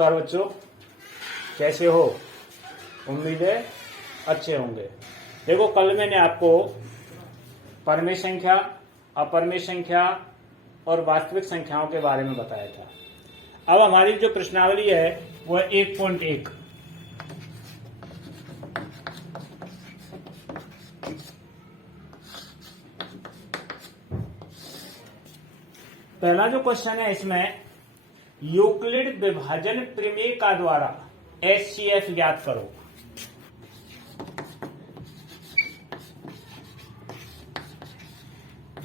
नमस्कार बच्चों, कैसे हो? उम्मीद है अच्छे होंगे। देखो, कल मैंने आपको परमेय संख्या, अपरमेय संख्या और वास्तविक संख्याओं के बारे में बताया था। अब हमारी जो प्रश्नावली है वो है 1.1। पहला जो क्वेश्चन है इसमें यूक्लिड विभाजन प्रमेय का द्वारा HCF ज्ञात करो।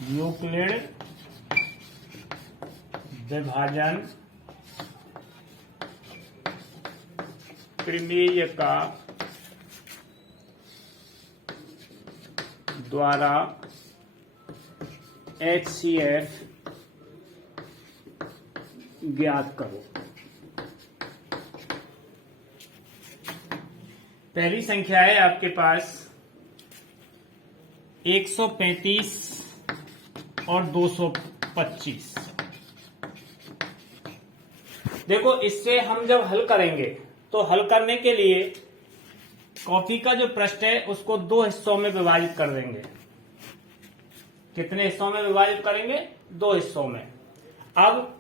यूक्लिड विभाजन प्रमेय का द्वारा HCF ज्ञात करो। पहली संख्या है आपके पास 135 और 225। देखो, इससे हम जब हल करेंगे तो हल करने के लिए कॉपी का जो पृष्ठ है उसको 2 हिस्सों में विभाजित कर देंगे। कितने हिस्सों में विभाजित करेंगे? 2 हिस्सों में। अब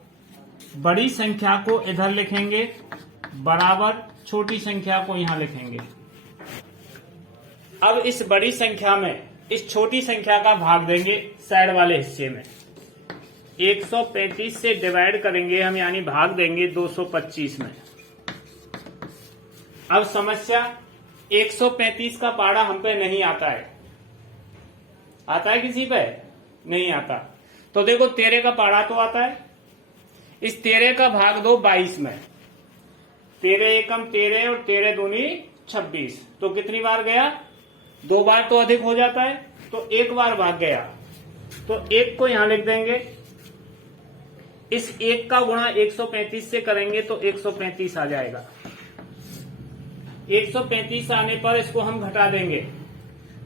बड़ी संख्या को इधर लिखेंगे, बराबर छोटी संख्या को यहां लिखेंगे। अब इस बड़ी संख्या में इस छोटी संख्या का भाग देंगे साइड वाले हिस्से में। 135 से डिवाइड करेंगे हम, यानी भाग देंगे 225 में। अब समस्या, 135 का पाड़ा हम पे नहीं आता है। आता है किसी पे? नहीं आता। तो देखो, 13 का पाड़ा तो आता है। इस 13 का भाग दो 22 में। 13 एकम 13 और 13 दूनी 26। तो कितनी बार गया? 2 बार तो अधिक हो जाता है, तो 1 बार भाग गया। तो 1 को यहां लिख देंगे। इस 1 का गुणा 135 से करेंगे तो 135 आ जाएगा। 135 आने पर इसको हम घटा देंगे।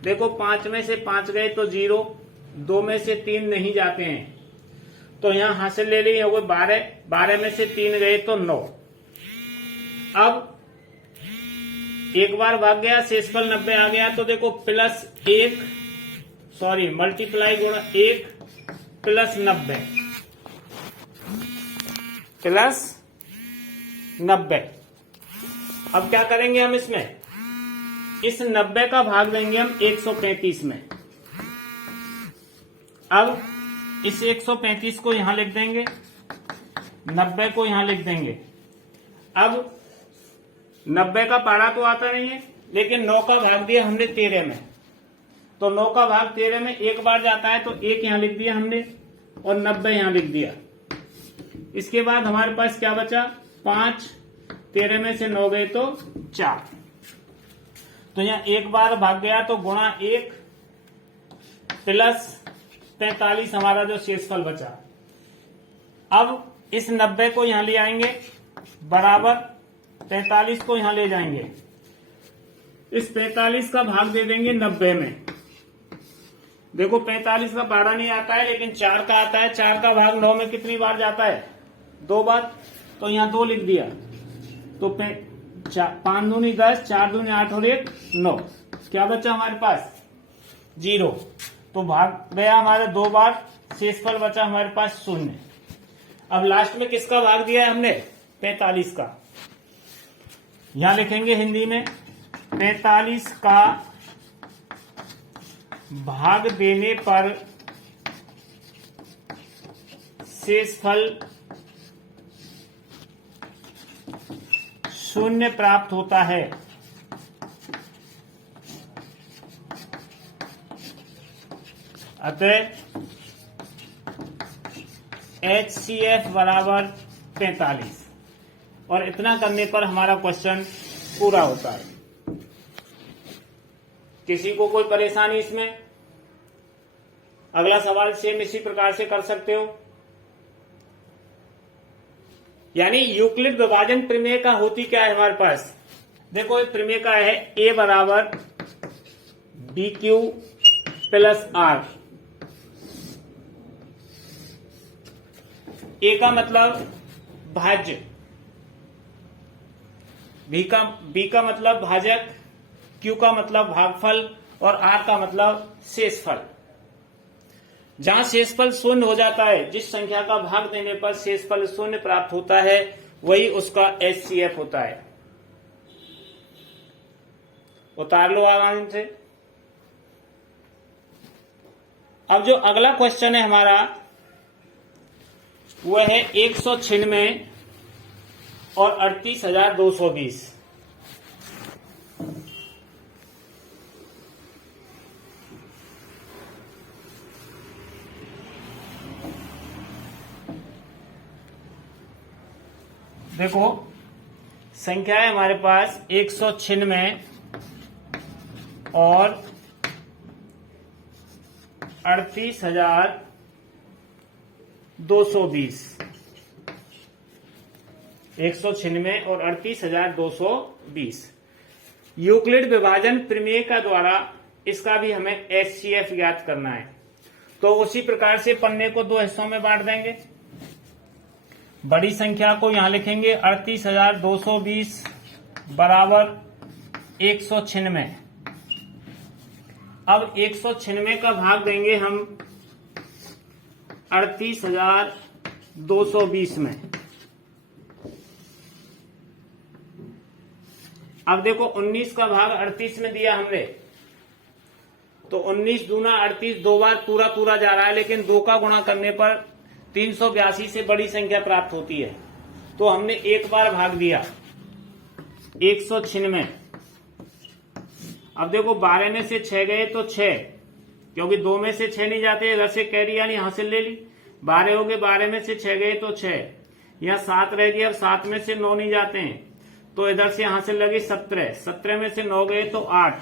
देखो, 5 में से 5 गए तो 0, 2 में से 3 नहीं जाते हैं तो यहां हासिल ले ली हो गए 12, 12 में से 3 गए तो 9। अब 1 बार भाग गया, शेषफल 90 आ गया। तो देखो, मल्टीप्लाई गुणा 1 प्लस 90 प्लस 90। अब क्या करेंगे हम इसमें? इस 90 का भाग देंगे हम 135 में। अब इस 135 को यहां लिख देंगे, 90 को यहां लिख देंगे। अब 90 का पारा तो आता नहीं है, लेकिन 9 का भाग दिया हमने 13 में। तो 9 का भाग 13 में 1 बार जाता है, तो 1 यहां लिख दिया हमने और 90 यहां लिख दिया। इसके बाद हमारे पास क्या बचा? 5। 13 में से 9 गए तो 4। तो यहां 1 बार भाग गया, तो गुणा 1 प्लस 43 हमारा जो शेषफल बचा। अब इस 90 को यहां ले आएंगे, बराबर 43 को यहां ले जाएंगे। इस 45 का भाग दे देंगे 90 में। देखो, 45 का पारा नहीं आता है, लेकिन 4 का आता है। 4 का भाग 9 में कितनी बार जाता है? 2 बार। तो यहां 2 लिख दिया। तो 5 दूनी 10, 4 दूनी 8 और 1 9। क्या बचा हमारे पास? 0। तो भाग गया हमारे 2 बार, शेषफल बचा हमारे पास 0। अब लास्ट में किसका भाग दिया है हमने? 45 का। यहां लिखेंगे हिंदी में, 45 का भाग देने पर शेषफल 0 प्राप्त होता है। अतः HCF बराबर 45। और इतना करने पर हमारा क्वेश्चन पूरा होता है। किसी को कोई परेशानी इसमें? अगला सवाल सेम इसी प्रकार से कर सकते हो। यानी यूक्लिड विभाजन प्रमेय का होती क्या है हमारे पास? देखो, इस प्रमेय का है A बराबर BQ प्लस R। ए का मतलब भाज्य, बी का मतलब भाजक, क्यू का मतलब भागफल और आर का मतलब शेषफल। जहां शेषफल शून्य हो जाता है, जिस संख्या का भाग देने पर शेषफल शून्य प्राप्त होता है, वही उसका एचसीएफ होता है। उतार लो आराम से। अब जो अगला क्वेश्चन है हमारा, वह है 196 और 38,220। देखो संख्या है हमारे पास 196 और 38,220। 196 और 38,220 यूक्लिड विभाजन प्रमेय का द्वारा इसका भी हमें एचसीएफ ज्ञात करना है। तो उसी प्रकार से पन्ने को दो हिस्सों में बांट देंगे। बड़ी संख्या को यहां लिखेंगे 38,220 बराबर 196। अब 196 का भाग देंगे हम 38,220 में। अब देखो 19 का भाग 38 में दिया हमने, तो 19 दूना 38, दो बार पूरा पूरा जा रहा है, लेकिन 2 का गुणा करने पर 382 से बड़ी संख्या प्राप्त होती है। तो हमने एक बार भाग दिया 196। अब देखो 12 में से 6 गए तो 6, क्योंकि 2 में से 6 नहीं जाते, इधर से कैरी यानी हासिल ले ली। 12 हो गए, 12 में से 6 गए तो 6, यहाँ 7 रह गए। अब 7 में से 9 नहीं जाते हैं, तो इधर से हासिल लगी 17। 17 में से 9 गए तो 8,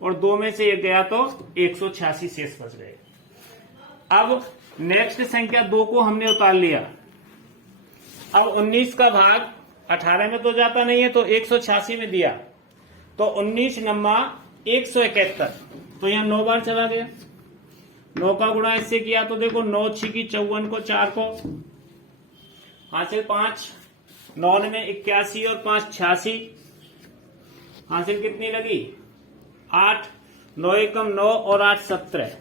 और 2 में से 1 गया तो 186 शेष बच गए। अब नेक्स्ट संख्या 2 को हमने उतार लिया। अब 19 का भाग 18 में तो जाता नहीं है, तो 186 में दिया, तो 19 नम्मा 171, तो यहाँ 9 बार चला गया। 9 का गुणा इससे किया तो देखो 9 छिकी 54 को 4 को हासिल 5, 9 में 81 और 5 86, हासिल कितनी लगी 8, 9 एकम 9 और 8 17।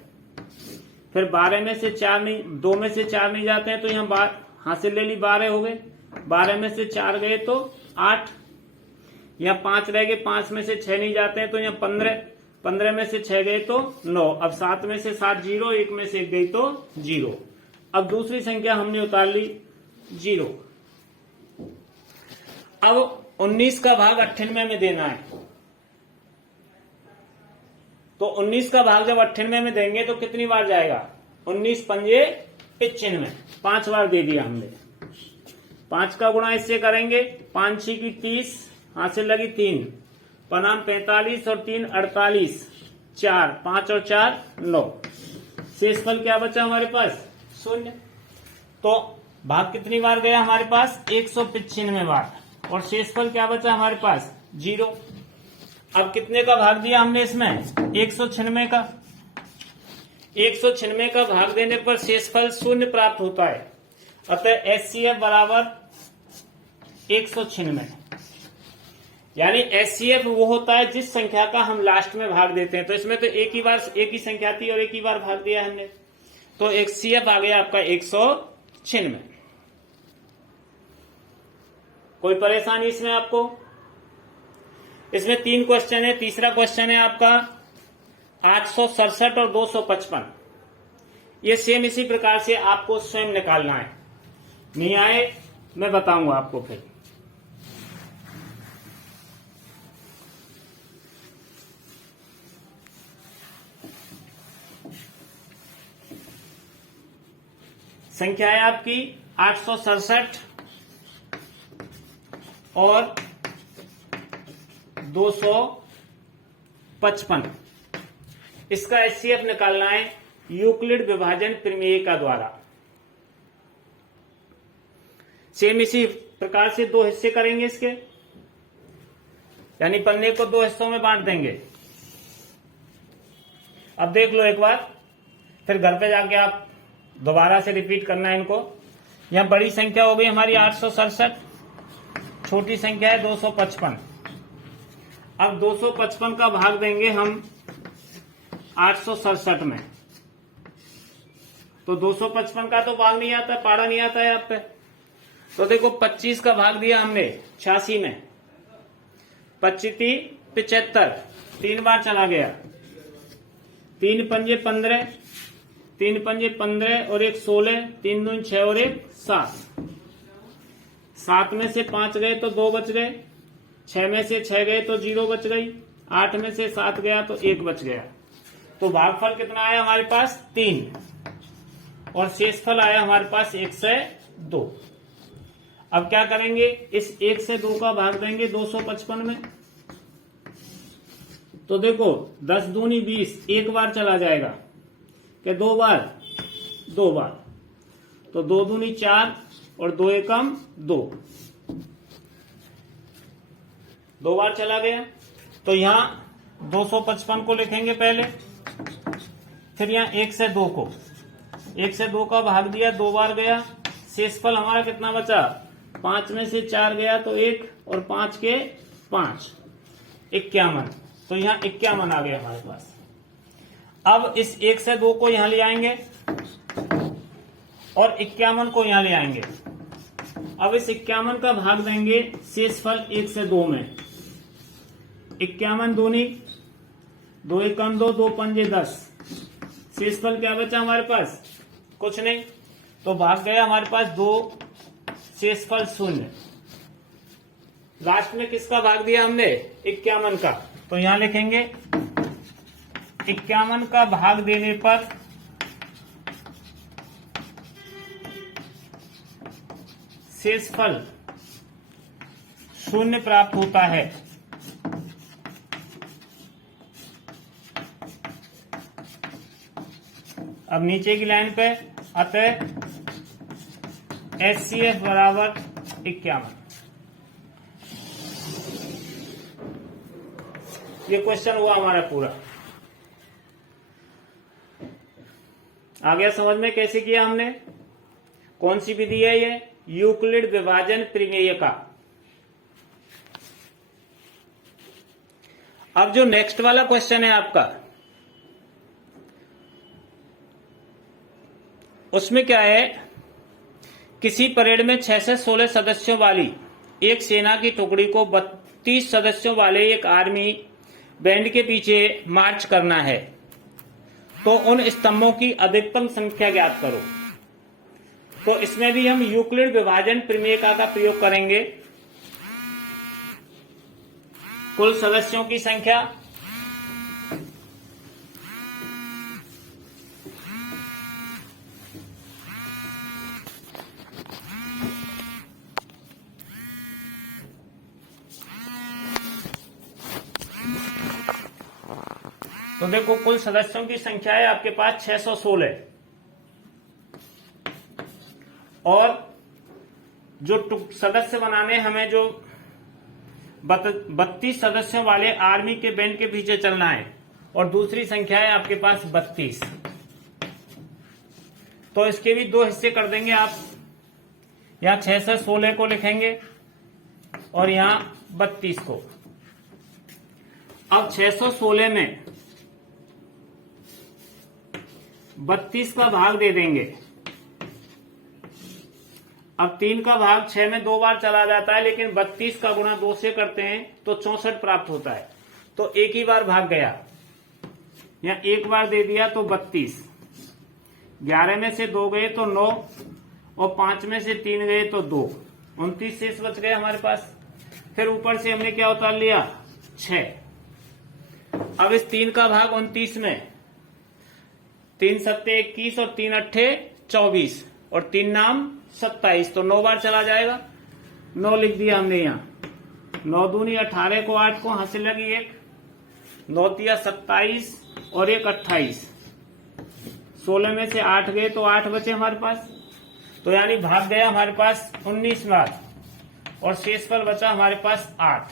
फिर 12 में से 4 नहीं, 2 में से 4 नहीं जाते हैं, तो यहाँ हासिल ले ली 12 हो गए। 12 में से 4 गए तो 8, यहाँ 5 रह गए, 5 में से 6 नहीं जाते हैं, तो यहाँ 15, 15 में से 6 गए तो 9। अब 7 में से 7 0, 1 में से 1 गई तो 0। अब दूसरी संख्या हमने उतार ली 0। अब 19 का भाग 98 में देना है, तो 19 का भाग जब 98 में देंगे तो कितनी बार जाएगा, 19 पंजे 95, 5 बार दे दिया हमने। 5 का गुणा इससे करेंगे, 5 6 की 30, हासिल लगी 3, पनाम 45 और 3 48, 4, 5 और 4 9। शेषफल क्या बचा हमारे पास 0। तो भाग कितनी बार गया हमारे पास 195 बार, और शेषफल क्या बचा हमारे पास 0। अब कितने का भाग दिया हमने इसमें 196 का। 196 का भाग देने पर शेषफल 0 प्राप्त होता है। अतः एचसीएफ बराबर 196, यानी एचसीएफ वो होता है जिस संख्या का हम लास्ट में भाग देते हैं। तो इसमें तो एक ही संख्या थी और एक ही बार भाग दिया हमने, तो एचसीएफ आ गया आपका 196। कोई परेशानी इसमें आपको? इसमें 3 क्वेश्चन है। तीसरा क्वेश्चन है आपका 867 और 255। ये सेम इसी प्रकार से आपको स्वयं निकालना है। नहीं आए मैं बताऊंगा आपको फिर। संख्या है आपकी 867 और 255। इसका एचसीएफ निकालना है यूक्लिड विभाजन प्रमेय का द्वारा। सेम इसी प्रकार से 2 हिस्से करेंगे इसके, यानी पन्ने को 2 हिस्सों में बांट देंगे। अब देख लो एक बार, फिर घर पे जाके आप दोबारा से रिपीट करना है इनको। यहां बड़ी संख्या हो गई हमारी 867, छोटी संख्या है 255। अब 255 का भाग देंगे हम 867 में। तो 255 का तो भाग नहीं आता, पारा नहीं आता है यहाँ पे। तो देखो 25 का भाग दिया हमने 86 में, 25 75, 3 बार चला गया, 3 पंजे 15, 3 पंजे 15 और 1 16, 3 दूनी 6 और 1 7, 7 में से 5 गए तो 2 बच गए, 6 में से 6 गए तो 0 बच गई, 8 में से 7 गया तो 1 बच गया। तो भागफल कितना आया हमारे पास 3 और शेषफल आया हमारे पास 1 से 2। अब क्या करेंगे, इस 1 से 2 का भाग देंगे 255 में। तो देखो 10 दूनी 20, 1 बार चला जाएगा क्या 2 बार, 2 बार। तो 2 दूनी 4 और 2 एकम 2, 2 बार चला गया। तो यहां 255 को लिखेंगे पहले, फिर यहां 1 से 2 को, 1 से 2 का भाग दिया, 2 बार गया। शेषफल हमारा कितना बचा, 5 में से 4 गया तो 1 और 5 के 5, 51। तो यहाँ 51 आ गया हमारे पास। अब इस 1 से 2 को यहां ले आएंगे और 51 को यहां ले आएंगे। अब इस 51 का भाग देंगे शेषफल 1 से 2 में। 51 दूनी 2 एकम 2, 2 पंजे 10, शेषफल क्या बचा हमारे पास, कुछ नहीं। तो भाग गया हमारे पास 2, शेषफल 0। लास्ट में किसका भाग दिया हमने, 51 का। तो यहां लिखेंगे 51 का भाग देने पर शेषफल 0 प्राप्त होता है। अब नीचे की लाइन पे अतः HCF बराबर 51। ये क्वेश्चन हुआ हमारा पूरा। आ गया समझ में कैसे किया हमने, कौन सी विधि है ये, यूक्लिड विभाजन प्रमेय का। अब जो नेक्स्ट वाला क्वेश्चन है आपका, उसमें क्या है, किसी परेड में 6 से 16 सदस्यों वाली एक सेना की टुकड़ी को 32 सदस्यों वाले एक आर्मी बैंड के पीछे मार्च करना है, तो उन स्तंभों की अधिकतम संख्या ज्ञात करो। तो इसमें भी हम यूक्लिड विभाजन प्रमेय का प्रयोग करेंगे। कुल सदस्यों की संख्या, तो देखो कुल सदस्यों की संख्या है आपके पास 616 और जो सदस्य बनाने हमें जो 32 सदस्यों वाले आर्मी के बैंड के पीछे चलना है और दूसरी संख्या है आपके पास 32। तो इसके भी 2 हिस्से कर देंगे आप, यहां 6 से 16 को लिखेंगे और यहां 32 को। अब 616 में 32 का भाग दे देंगे। अब 3 का भाग 6 में 2 बार चला जाता है, लेकिन 32 का गुणा 2 से करते हैं तो 64 प्राप्त होता है। तो एक ही बार भाग गया, या एक बार दे दिया तो 32, 11 में से 2 गए तो 9 और 5 में से 3 गए तो 2, 29 शेष बच गए हमारे पास। फिर ऊपर से हमने क्या उतार लिया, 6। अब इस 3 का भाग 29 में, 3 सत्ते 21 और 3 अट्ठे 24 और 3 नाम 27, तो 9 बार चला जाएगा। 9 लिख दिया हमने यहां। 9 दूनी 18 को 8 को हंसी लगी 1, 9 तिया 27 और 1 28, 16 में से 8 गए तो 8 बचे हमारे पास। तो यानी भाग गया हमारे पास 19 बार और शेषफल बचा हमारे पास 8।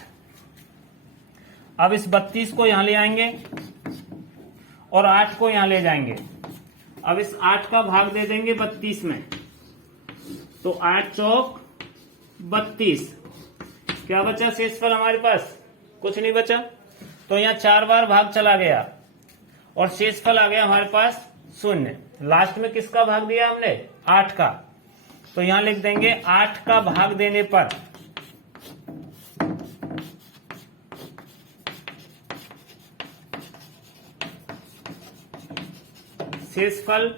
अब इस 32 को यहां ले आएंगे और 8 को यहां ले जाएंगे। अब इस 8 का भाग दे देंगे 32 में, तो 8 चौक 32, क्या बचा शेषफल हमारे पास, कुछ नहीं बचा। तो यहाँ 4 बार भाग चला गया और शेषफल आ गया हमारे पास 0। लास्ट में किसका भाग दिया हमने? 8 का। तो यहां लिख देंगे 8 का भाग देने पर शेषफल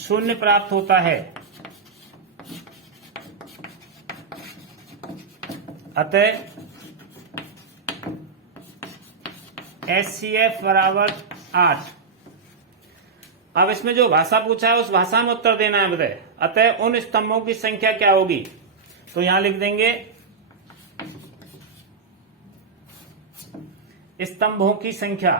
0 प्राप्त होता है। अतः HCF बराबर 8। अब इसमें जो भाषा पूछा है उस भाषा में उत्तर देना है बताए। अतः उन स्तंभों की संख्या क्या होगी? तो यहां लिख देंगे स्तंभों की संख्या।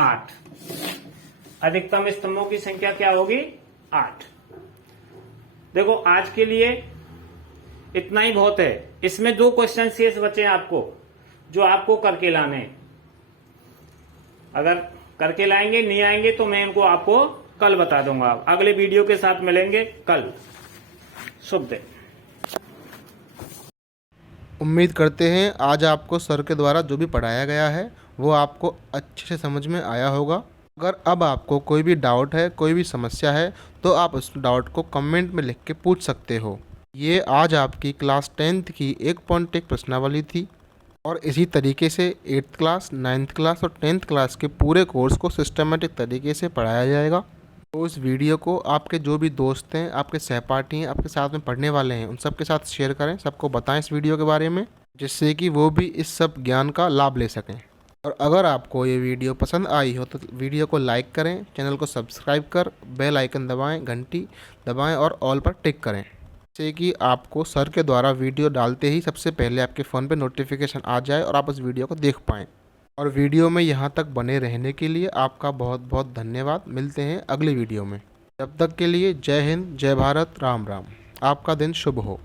आठ। अधिकतम स्तंभों की संख्या क्या होगी? 8। देखो आज के लिए इतना ही बहुत है। इसमें 2 क्वेश्चन शेष बचे हैं आपको, जो आपको करके लाने हैं। अगर करके लाएंगे नहीं आएंगे तो मैं इनको आपको कल बता दूंगा। अगले वीडियो के साथ मिलेंगे कल। शुभ दिन। उम्मीद करते हैं आज आपको सर के द्वारा जो भी पढ़ाया गया है वो आपको अच्छे से समझ में आया होगा। अगर अब आपको कोई भी डाउट है, कोई भी समस्या है, तो आप उस डाउट को कमेंट में लिख के पूछ सकते हो। ये आज आपकी क्लास 10th की 1.1 प्रश्नावली थी और इसी तरीके से 8th क्लास, 9th क्लास और 10th क्लास के पूरे कोर्स को सिस्टमेटिक तरीके से पढ़ाया जाएगा। तो इस वीडियो को आपके जो भी दोस्त हैं, आपके सहपाठी हैं, आपके साथ में पढ़ने वाले हैं, उन सब के साथ शेयर करें, सबको बताएं इस वीडियो के बारे में, जिससे कि वो भी इस सब ज्ञान का लाभ ले सकें। और अगर आपको ये वीडियो पसंद आई हो तो वीडियो को लाइक करें, चैनल को सब्सक्राइब कर बेल आइकन दबाएं, घंटी दबाएं और ऑल पर टिक करें, जिससे कि आपको सर के द्वारा वीडियो डालते ही सबसे पहले आपके फ़ोन पे नोटिफिकेशन आ जाए और आप उस वीडियो को देख पाएँ। और वीडियो में यहाँ तक बने रहने के लिए आपका बहुत बहुत धन्यवाद। मिलते हैं अगली वीडियो में। तब तक के लिए जय हिंद, जय भारत, राम राम। आपका दिन शुभ हो।